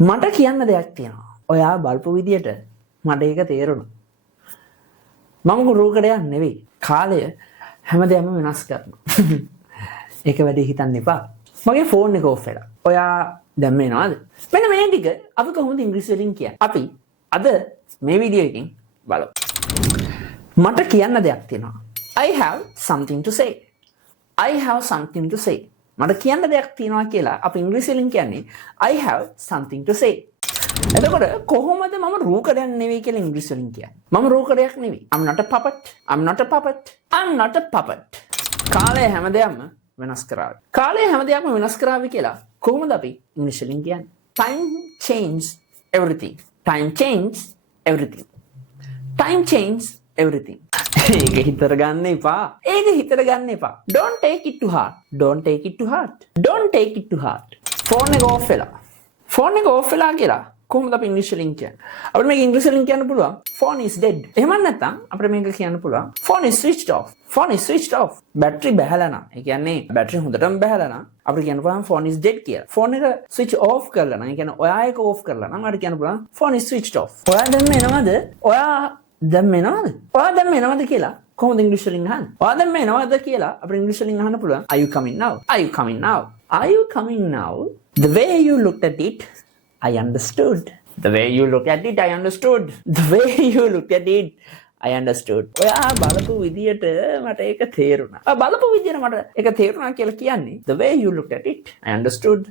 මට කියන්න දෙයක් තියෙනවා. ඔයා බලපු විදියට මට ඒක තේරුණා. මම ගුරුකඩයක් නෙවෙයි. කාලය හැමදේම වෙනස් කරනවා. ඒක වැඩි හිතන්න එපා. මගේ ෆෝන් එක ඕෆ් වෙලා. ඔයා දැන් මේනවාද? මෙන්න මේ ටික අපි කොහොමද ඉංග්‍රීසි වලින් කියන්නේ? අපි අද මේ වීඩියෝ එකෙන් බලමු. මට කියන්න දෙයක් තියෙනවා. I have something to say. I have something to say. මට කියන්න දෙයක් තියෙනවා කියලා අපි ඉංග්‍රීසි වලින් කියන්නේ I have something to say. එතකොට කොහොමද මම රූකඩයක් නෙවෙයි කියලා ඉංග්‍රීසි වලින් කියන්නේ? මම රූකඩයක් නෙවෙයි. I'm not a puppet. I'm not a puppet. I'm not a puppet. කාලය හැමදේම වෙනස් කරාවි. කාලය හැමදේම වෙනස් කරාවි කියලා කොහොමද අපි ඉංග්‍රීසි වලින් කියන්නේ? Time change everything. Time change everything. Time change everything. ඒක හිතර ගන්න එපා. ඒක හිතර ගන්න එපා. Don't take it to heart. Don't take it to heart. Don't take it to heart. Phone එක ඕෆ් වෙලා. ෆෝන් එක ඕෆ් වෙලා කියලා කොහොමද අපි ඉංග්‍රීසි වලින් කියන්නේ? අපිට මේක ඉංග්‍රීසි වලින් කියන්න පුළුවන් phone is dead. එහෙම නැත්නම් අපිට මේක කියන්න පුළුවන් phone is switched off. Phone is switched off. Battery බැහැලා නම්. ඒ කියන්නේ බැටරි හොඳටම බැහැලා නම් අපිට කියන්න පුළුවන් phone is dead කියලා. ෆෝන් එක switch off කරලා නම් ඒ කියන්නේ ඔයා ඒක off කරලා නම් අපිට කියන්න පුළුවන් phone is switched off. ඔයා දැන් එනවද? ඔයා දැන් එනවද? ඔයා දැන් එනවද කියලා කොහොමද ඉංග්‍රීසි වලින් අහන්නේ? ඔයා දැන් එනවද කියලා අපිට ඉංග්‍රීසි වලින් අහන්න පුළුවන් are you coming now? Are you coming now? Are you coming now? The way you looked at it, I understood. The way you looked at it, I understood. The way you looked at it, I understood. ඔයා බලපු විදියට මට ඒක තේරුණා. බලපු විදියට මට ඒක තේරුණා කියලා කියන්නේ the way you looked at it, I understood.